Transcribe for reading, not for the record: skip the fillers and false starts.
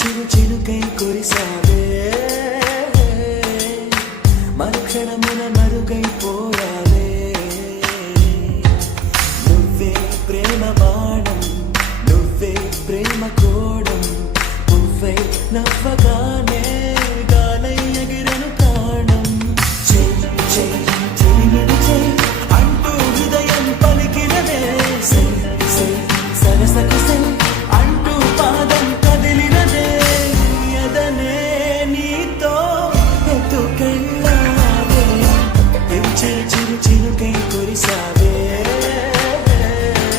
చిరు చిరుకై కురిసావే మరుక్షణమున మరుగైపోయావే నువ్వే ప్రేమ బాణం నువ్వే ప్రేమ కోణం నువ్వే నవ్వ